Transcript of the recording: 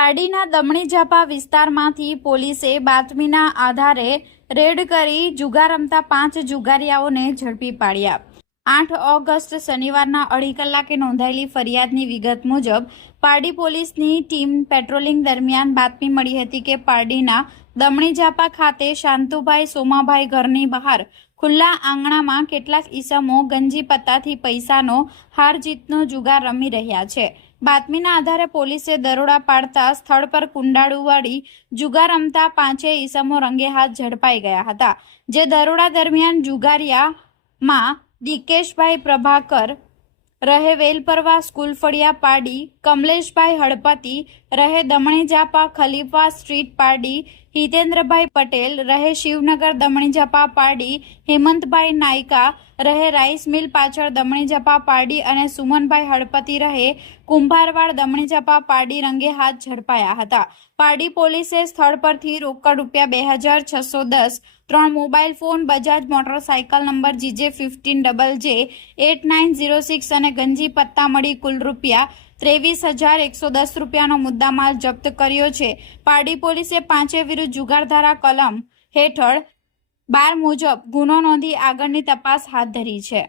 પારડીના દમણી ઝાપા વિસ્તારમાંથી પોલીસે બાતમીના આધારે રેડ કરી જુગાર રમતા 5 જુગારીયાઓને ઝડપી પાડ્યા। 8 ઓગસ્ટ શનિવારના 2:30 કલાકે નોંધાયેલી ફરિયાદની વિગત મુજબ પારડી પોલીસની ટીમ પેટ્રોલિંગ દરમિયાન બાતમી મળી હતી કે પારડીના દમણી ઝાપા ખાતે શાંતુભાઈ સોમાભાઈ ઘરની બહાર ખુલ્લા આંગણામાં કેટલાક ઈસમો ગંજી પત્તાથી પૈસાનો હાર જીતનો જુગાર રમી રહ્યા છે। બાતમીના આધારે પોલીસે દરોડા પાડતા સ્થળ પર કુંડાળુ વાળી જુગાર રમતા 5 ઈસમો રંગે હાથ ઝડપાઈ ગયા હતા। જે દરોડા દરમિયાન જુગારિયામાં દિકેશભાઈ પ્રભાકર રહે વેલપરવા સ્કૂલ ફળિયા પારડી, કમલેશભાઈ હળપતિ રહે દમણી ઝાપા ખલીફા સ્ટ્રીટ પારડી, હિતેન્દ્રભાઈ પટેલ રહે શિવનગર દમણી ઝાપા પારડી, હેમંતભાઈ નાયકા રહે રાઈસ મિલ પાછળ દમણી ઝાપા પારડી અને સુમનભાઈ હળપતિ રહે કુંભારવાડ દમણી ઝાપા પારડી રંગે હાથ ઝડપાયા હતા। પારડી પોલીસે સ્થળ પરથી રોકડ ₹2610, 3 mobile phone, Bajaj motorcycle number GJ15JJ8906 અને ગંજી પત્તા મળી કુલ ₹23,110નો મુદ્દામાલ જપ્ત કર્યો છે। પારડી પોલીસે 5 વિરુદ્ધ જુગારધારા કલમ હેઠળ 12 મુજબ ગુનો નોંધી આગળની તપાસ હાથ ધરી છે।